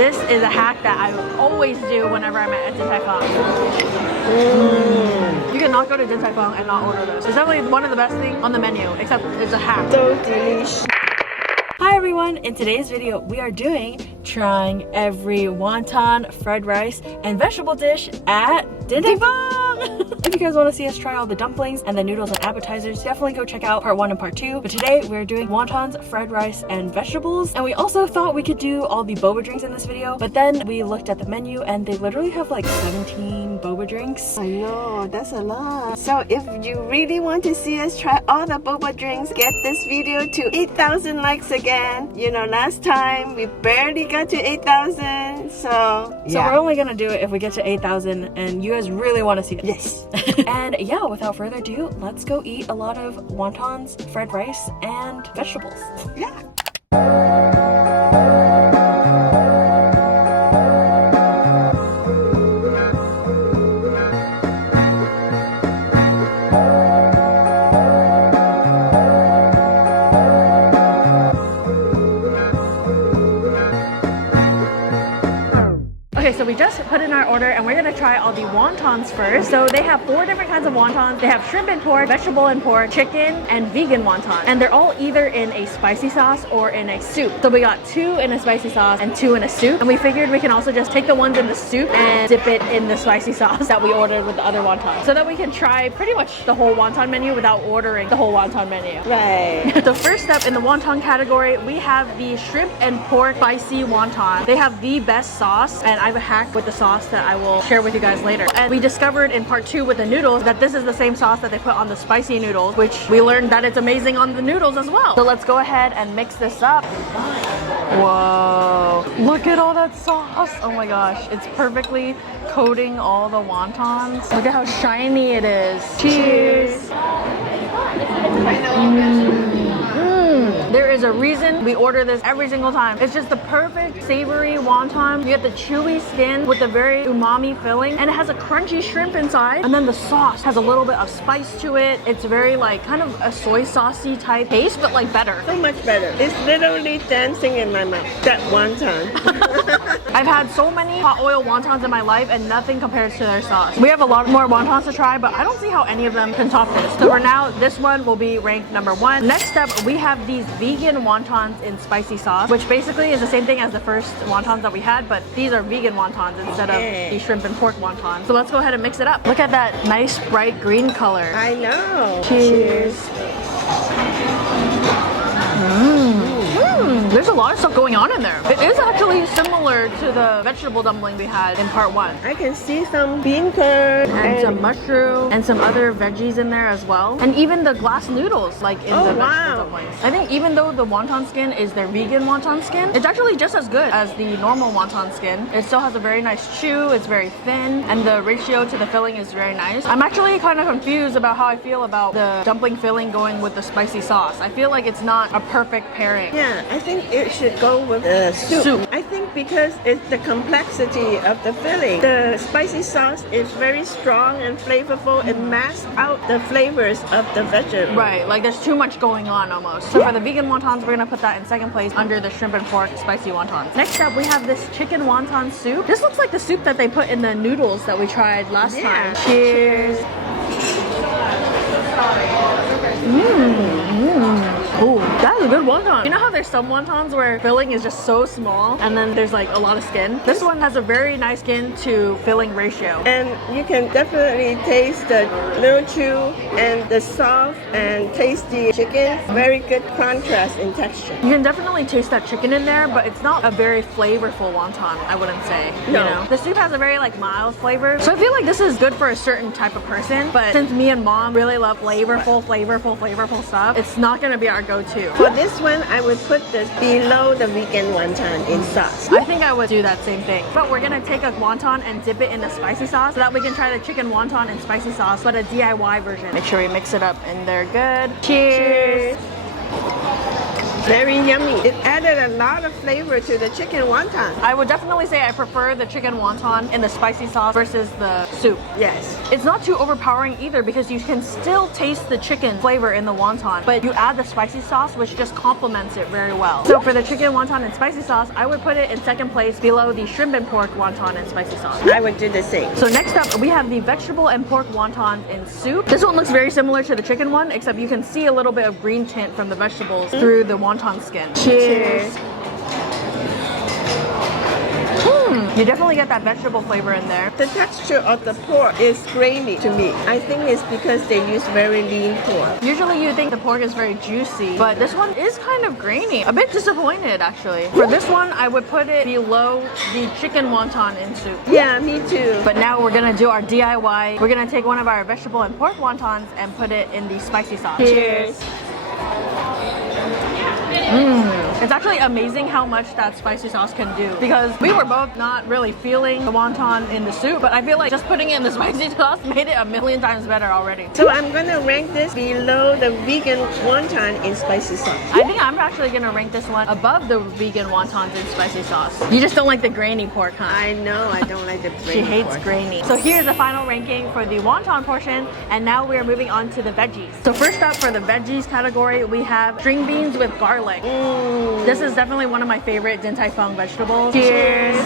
This is a hack that I always do whenever I'm at Din Tai Fung. You cannot go to Din Tai Fung and not order this. It's definitely one of the best things on the menu, except it's a hack. So delicious. Hi everyone! In today's video, we are doing trying every wonton, fried rice, and vegetable dish at Din Tai Fung! If you guys want to see us try all the dumplings and the noodles and appetizers, definitely go check out part 1 and part 2. But today, we're doing wontons, fried rice, and vegetables. And we also thought we could do all the boba drinks in this video, but then we looked at the menu and they literally have like 17 boba drinks. I know, that's a lot. So if you really want to see us try all the boba drinks, get this video to 8,000 likes again. You know, last time we barely got to 8,000, so we're only gonna do it if we get to 8,000 and you guys really want to see it. Yes. And yeah, without further ado, let's go eat a lot of wontons, fried rice, and vegetables. Yeah. Okay, so we just put in our order and we're gonna try all the wontons first. So they have 4 different kinds of wontons. They have shrimp and pork, vegetable and pork, chicken, and vegan wonton. And they're all either in a spicy sauce or in a soup. So we got 2 in a spicy sauce and 2 in a soup. And we figured we can also just take the ones in the soup and dip it in the spicy sauce that we ordered with the other wontons. So that we can try pretty much the whole wonton menu without ordering the whole wonton menu. Right. So first up in the wonton category, we have the shrimp and pork spicy wonton. They have the best sauce, and I have a hack with the sauce that I will share with you guys later. And we discovered in part 2 with the noodles that this is the same sauce that they put on the spicy noodles, which we learned that it's amazing on the noodles as well. So let's go ahead and mix this up. Whoa, look at all that sauce. Oh my gosh, it's perfectly coating all the wontons. Look at how shiny it is. Cheers. There is a reason we order this every single time. It's just the perfect savory wonton. You get the chewy skin with the very umami filling, and it has a crunchy shrimp inside. And then the sauce has a little bit of spice to it. It's very like kind of a soy saucy type taste, but like better. So much better. It's literally dancing in my mouth. That wonton. I've had so many hot oil wontons in my life and nothing compares to their sauce. We have a lot more wontons to try, but I don't see how any of them can top this. So for now, this one will be ranked number 1. Next up, we have these vegan wontons in spicy sauce, which basically is the same thing as the first wontons that we had, but these are vegan wontons instead of the shrimp and pork wontons. So let's go ahead and mix it up. Look at that nice bright green color. I know. Cheers. There's a lot of stuff going on in there. It is actually similar to the vegetable dumpling we had in part 1. I can see some bean curd and some mushroom and some other veggies in there as well. And even the glass noodles like in the vegetable dumplings. I think even though the wonton skin is their vegan wonton skin, it's actually just as good as the normal wonton skin. It still has a very nice chew, it's very thin, and the ratio to the filling is very nice. I'm actually kind of confused about how I feel about the dumpling filling going with the spicy sauce. I feel like it's not a perfect pairing. Yeah, I think it should go with the soup. I think because it's the complexity of the filling. The spicy sauce is very strong and flavorful and masks out the flavors of the vegetable. Right, like there's too much going on almost. So for the vegan wontons, we're gonna put that in second place under the shrimp and pork spicy wontons. Next up, we have this chicken wonton soup. This looks like the soup that they put in the noodles that we tried last time. Cheers. Oh, that's a good wonton. You know how there's some wontons where filling is just so small and then there's like a lot of skin? This one has a very nice skin to filling ratio. And you can definitely taste the little chew and the soft and tasty chicken. Very good contrast in texture. You can definitely taste that chicken in there, but it's not a very flavorful wonton, I wouldn't say. No. You know? The soup has a very like mild flavor. So I feel like this is good for a certain type of person, but since me and mom really love flavorful stuff, it's not gonna be our go-to. For this one, I would put this below the vegan wonton in sauce. I think I would do that same thing. But we're gonna take a wonton and dip it in the spicy sauce so that we can try the chicken wonton in spicy sauce, but a DIY version. Make sure we mix it up in there good. Cheers. Very yummy. It added a lot of flavor to the chicken wonton. I would definitely say I prefer the chicken wonton in the spicy sauce versus the soup. Yes. It's not too overpowering either because you can still taste the chicken flavor in the wonton, but you add the spicy sauce, which just complements it very well. So for the chicken wonton and spicy sauce, I would put it in second place below the shrimp and pork wonton and spicy sauce. I would do the same. So next up, we have the vegetable and pork wonton in soup. This one looks very similar to the chicken one, except you can see a little bit of green tint from the vegetables through the wonton skin. Cheers. You definitely get that vegetable flavor in there. The texture of the pork is grainy to me. I think it's because they use very lean pork. Usually you think the pork is very juicy, but this one is kind of grainy. A bit disappointed actually. For this one, I would put it below the chicken wonton in soup. Yeah, me too. But now we're gonna do our DIY. We're gonna take one of our vegetable and pork wontons and put it in the spicy sauce. Cheers. It's actually amazing how much that spicy sauce can do because we were both not really feeling the wonton in the soup, but I feel like just putting it in the spicy sauce made it a million times better already. So I'm gonna rank this below the vegan wonton in spicy sauce. I think I'm actually gonna rank this one above the vegan wontons in spicy sauce. You just don't like the grainy pork, huh? I know, I don't like the grainy She hates pork. grainy. So here's the final ranking for the wonton portion, and now we're moving on to the veggies. So first up for the veggies category, we have string beans with garlic. This is definitely one of my favorite Din Tai Fung vegetables. Cheers!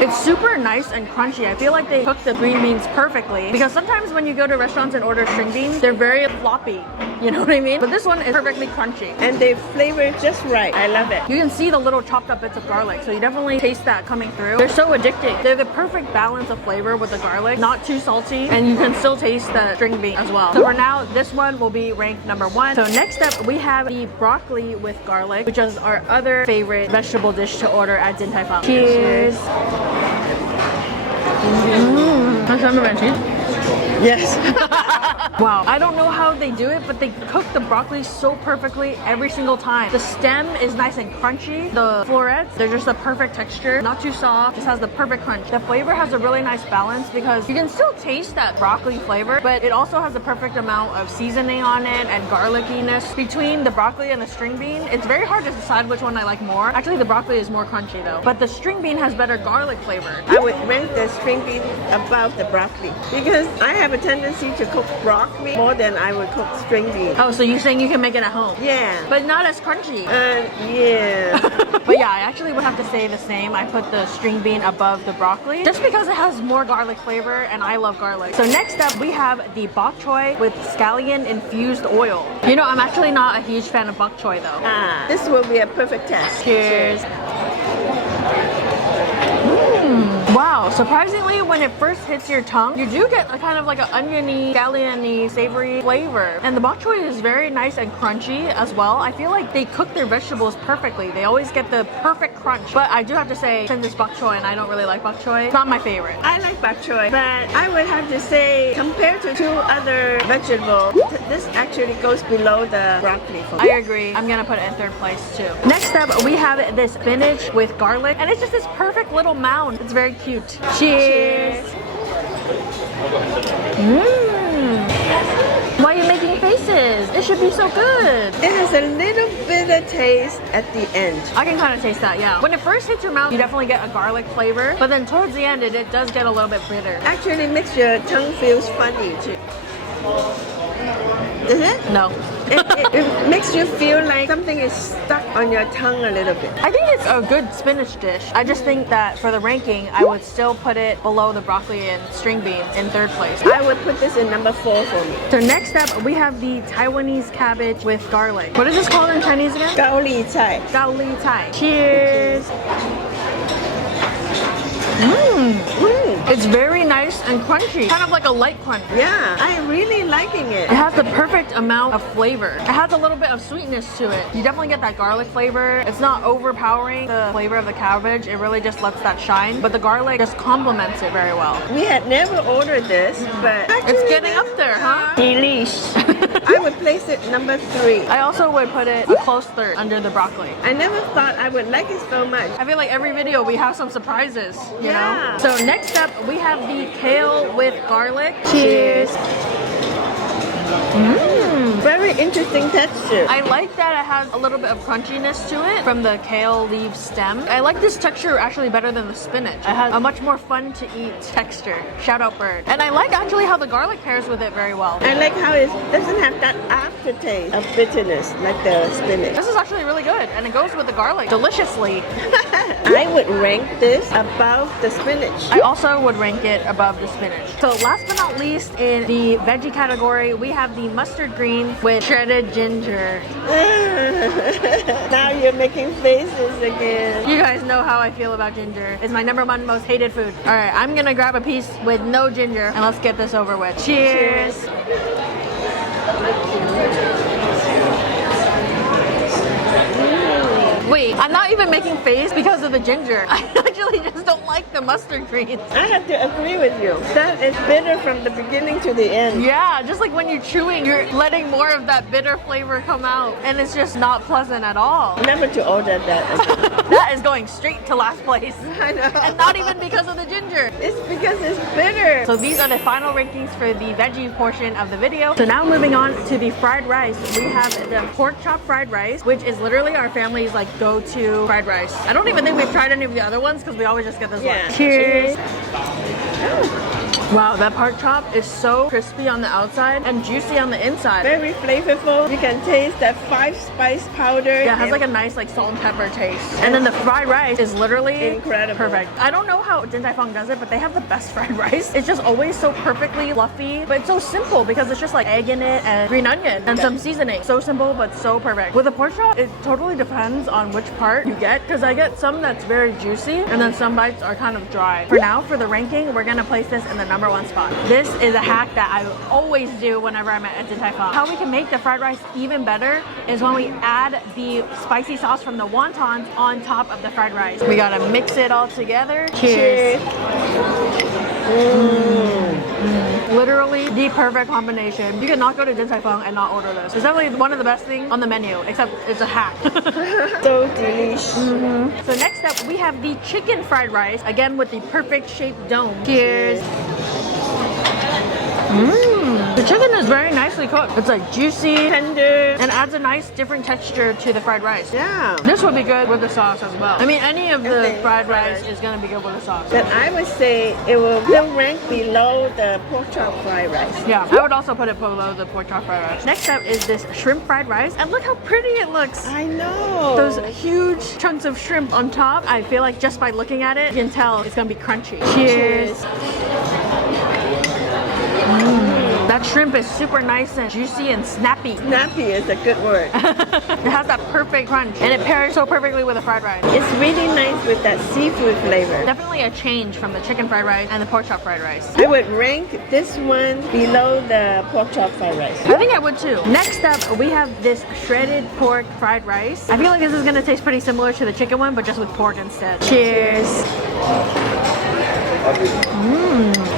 It's super nice and crunchy. I feel like they cook the green beans perfectly because sometimes when you go to restaurants and order string beans, they're very floppy. You know what I mean? But this one is perfectly crunchy. And they flavor it just right. I love it. You can see the little chopped up bits of garlic, so you definitely taste that coming through. They're so addicting. They're the perfect balance of flavor with the garlic, not too salty, and you can still taste the string bean as well. So for now, this one will be ranked number 1. So next up, we have the broccoli with garlic, which is our other favorite vegetable dish to order at Din Tai Fung. Cheers! Yes. Wow, I don't know how they do it, but they cook the broccoli so perfectly every single time. The stem is nice and crunchy. The florets, they're just the perfect texture. Not too soft, just has the perfect crunch. The flavor has a really nice balance because you can still taste that broccoli flavor, but it also has the perfect amount of seasoning on it and garlickiness. Between the broccoli and the string bean, it's very hard to decide which one I like more. Actually, the broccoli is more crunchy though, but the string bean has better garlic flavor. I would rank the string bean above the broccoli because I have a tendency to cook broccoli more than I would cook string bean. Oh, so you're saying you can make it at home? Yeah. But not as crunchy. Yeah. But yeah, I actually would have to say the same. I put the string bean above the broccoli just because it has more garlic flavor and I love garlic. So next up, we have the bok choy with scallion infused oil. You know, I'm actually not a huge fan of bok choy though. This will be a perfect test. Cheers. Wow, surprisingly, when it first hits your tongue, you do get a kind of like an oniony, scallion-y, savory flavor. And the bok choy is very nice and crunchy as well. I feel like they cook their vegetables perfectly. They always get the perfect crunch. But I do have to say, since it's bok choy and I don't really like bok choy, it's not my favorite. I like bok choy, but I would have to say, compared to 2 other vegetables, this actually goes below the broccoli for me. I agree. I'm gonna put it in 3rd place too. Next up, we have this spinach with garlic, and it's just this perfect little mound. It's very cute. Cheers! Why are you making faces? It should be so good. It has a little bitter taste at the end. I can kind of taste that, yeah. When it first hits your mouth, you definitely get a garlic flavor, but then towards the end, it does get a little bit bitter. Actually makes your tongue feels funny too. Is it? No. It makes you feel like something is stuck on your tongue a little bit. I think it's a good spinach dish. I just think that for the ranking, I would still put it below the broccoli and string beans in 3rd place. I would put this in number 4 for me. So next up, we have the Taiwanese cabbage with garlic. What is this called in Chinese again? Gao li cai. Gao li cai. Cheers! It's very nice and crunchy, kind of like a light crunch. Yeah, I'm really liking it. It has the perfect amount of flavor. It has a little bit of sweetness to it. You definitely get that garlic flavor. It's not overpowering the flavor of the cabbage. It really just lets that shine, but the garlic just complements it very well. We had never ordered this, but actually, It's getting up there, huh? Delish. I would place it number 3. I also would put it a close 3rd under the broccoli. I never thought I would like it so much. I feel like every video we have some surprises, you Yeah. know? So next up, we have the kale with garlic. Cheers. Very very interesting texture. I like that it has a little bit of crunchiness to it from the kale leaf stem. I like this texture actually better than the spinach. It has a much more fun to eat texture. Shout out bird. And I like actually how the garlic pairs with it very well. I like how it doesn't have that aftertaste of bitterness like the spinach. This is actually really good and it goes with the garlic deliciously. I would rank this above the spinach. I also would rank it above the spinach. So last but not least, in the veggie category, we have the mustard green with shredded ginger. Now you're making faces again. You guys know how I feel about ginger. It's my #1 most hated food. All right, I'm gonna grab a piece with no ginger and let's get this over with. Cheers. Wait, I'm not even making face because of the ginger. I actually just don't like the mustard greens. I have to agree with you. That is bitter from the beginning to the end. Yeah, just like when you're chewing, you're letting more of that bitter flavor come out. And it's just not pleasant at all. Remember to order that again. That is going straight to last place. I know. And not even because of the ginger. It's because it's bitter. So these are the final rankings for the veggie portion of the video. So now moving on to the fried rice. We have the pork chop fried rice, which is literally our family's like go-to fried rice. I don't even think we've tried any of the other ones because we always just get this one. Cheers. Wow, that pork chop is so crispy on the outside and juicy on the inside. Very flavorful. You can taste that 5-spice powder. Yeah, it has like a nice like salt and pepper taste. And then the fried rice is literally incredible. Perfect. I don't know how DIN TAI FUNG does it, but they have the best fried rice. It's just always so perfectly fluffy, but it's so simple because it's just like egg in it and green onion and some seasoning. So simple, but so perfect. With a pork chop, it totally depends on which part you get because I get some that's very juicy and then some bites are kind of dry. For now, for the ranking, we're gonna place this in the #1 spot. This is a hack that I always do whenever I'm at DIN TAI FUNG. How we can make the fried rice even better is when we add the spicy sauce from the wontons on top of the fried rice. We gotta mix it all together. Cheers. Literally the perfect combination. You cannot go to DIN TAI FUNG and not order this. It's definitely one of the best things on the menu, except it's a hack. So delicious. So next up, we have the chicken fried rice, again with the perfect shaped dome. Cheers. The chicken is very nicely cooked. It's like juicy, tender, and adds a nice different texture to the fried rice. Yeah. This would be good with the sauce as well. I mean, any of the fried rice is gonna be good with the sauce. But I would say it will still rank below the pork chop fried rice. Yeah, I would also put it below the pork chop fried rice. Next up is this shrimp fried rice, and look how pretty it looks. I know. Those huge chunks of shrimp on top. I feel like just by looking at it, you can tell it's gonna be crunchy. Cheers. That shrimp is super nice and juicy and snappy. Snappy is a good word. It has that perfect crunch and it pairs so perfectly with the fried rice. It's really nice with that seafood flavor. Definitely a change from the chicken fried rice and the pork chop fried rice. I would rank this one below the pork chop fried rice. I think I would too. Next up, we have this shredded pork fried rice. I feel like this is gonna taste pretty similar to the chicken one, but just with pork instead. Cheers.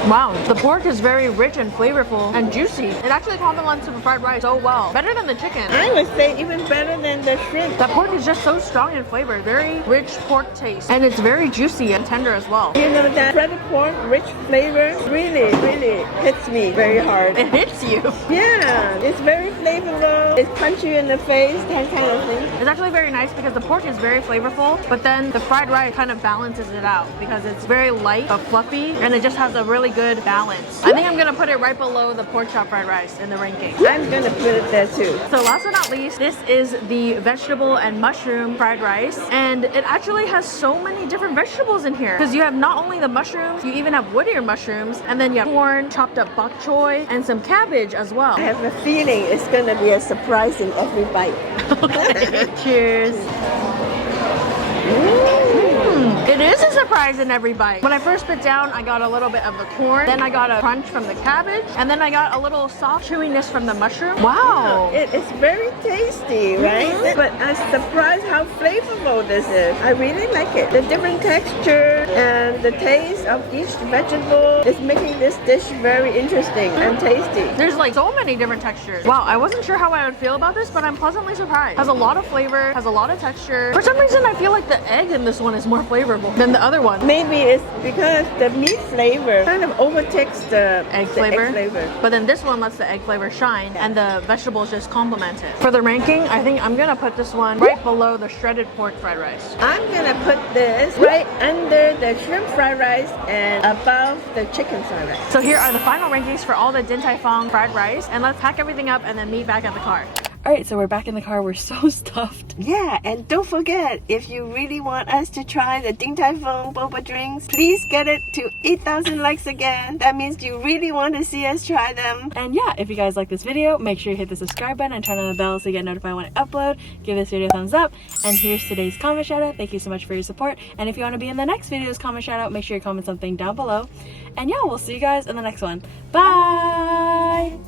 Wow, the pork is very rich and flavorful and juicy. It actually complements the fried rice so well. Better than the chicken. I would say even better than the shrimp. That pork is just so strong in flavor. Very rich pork taste. And it's very juicy and tender as well. You know, that shredded pork, rich flavor, really, really hits me very hard. It hits you. Yeah, it's very flavorful. It's punchy in the face, that kind of thing. It's actually very nice because the pork is very flavorful, but then the fried rice kind of balances it out because it's very light but fluffy and it just has a really good balance. I think I'm gonna put it right below the pork chop fried rice in the ranking. I'm gonna put it there too. So last but not least, this is the vegetable and mushroom fried rice, and it actually has so many different vegetables in here because you have not only the mushrooms, you even have wood ear mushrooms, and then you have corn, chopped up bok choy, and some cabbage as well. I have a feeling it's gonna be a surprise in every bite. Okay. Cheers. It is a surprise in every bite. When I first bit down, I got a little bit of the corn, then I got a crunch from the cabbage, and then I got a little soft chewiness from the mushroom. Wow. It is very tasty, right? But I'm surprised how flavorful this is. I really like it. The different texture and the taste of each vegetable is making this dish very interesting and tasty. There's like so many different textures. Wow, I wasn't sure how I would feel about this, but I'm pleasantly surprised. Has a lot of flavor, has a lot of texture. For some reason, I feel like the egg in this one is more flavorful than the other one. one? Maybe it's because the meat flavor kind of overtakes the Egg flavor. egg flavor. But then this one lets the egg flavor shine and the vegetables just complement it. For the ranking, I think I'm gonna put this one right below the shredded pork fried rice. I'm gonna put this right under the shrimp fried rice and above the chicken fried rice. So here are the final rankings for all the Din Tai Fung fried rice, and let's pack everything up and then meet back at the car. Alright, so we're back in the car. We're so stuffed. Yeah, and don't forget, if you really want us to try the Din Tai Fung boba drinks, please get it to 8,000 likes again. That means you really want to see us try them. And yeah, if you guys like this video, make sure you hit the subscribe button and turn on the bell so you get notified when I upload. Give this video a thumbs up. And here's today's comment shout out. Thank you so much for your support. And if you want to be in the next video's comment shout out, make sure you comment something down below. And yeah, we'll see you guys in the next one. Bye!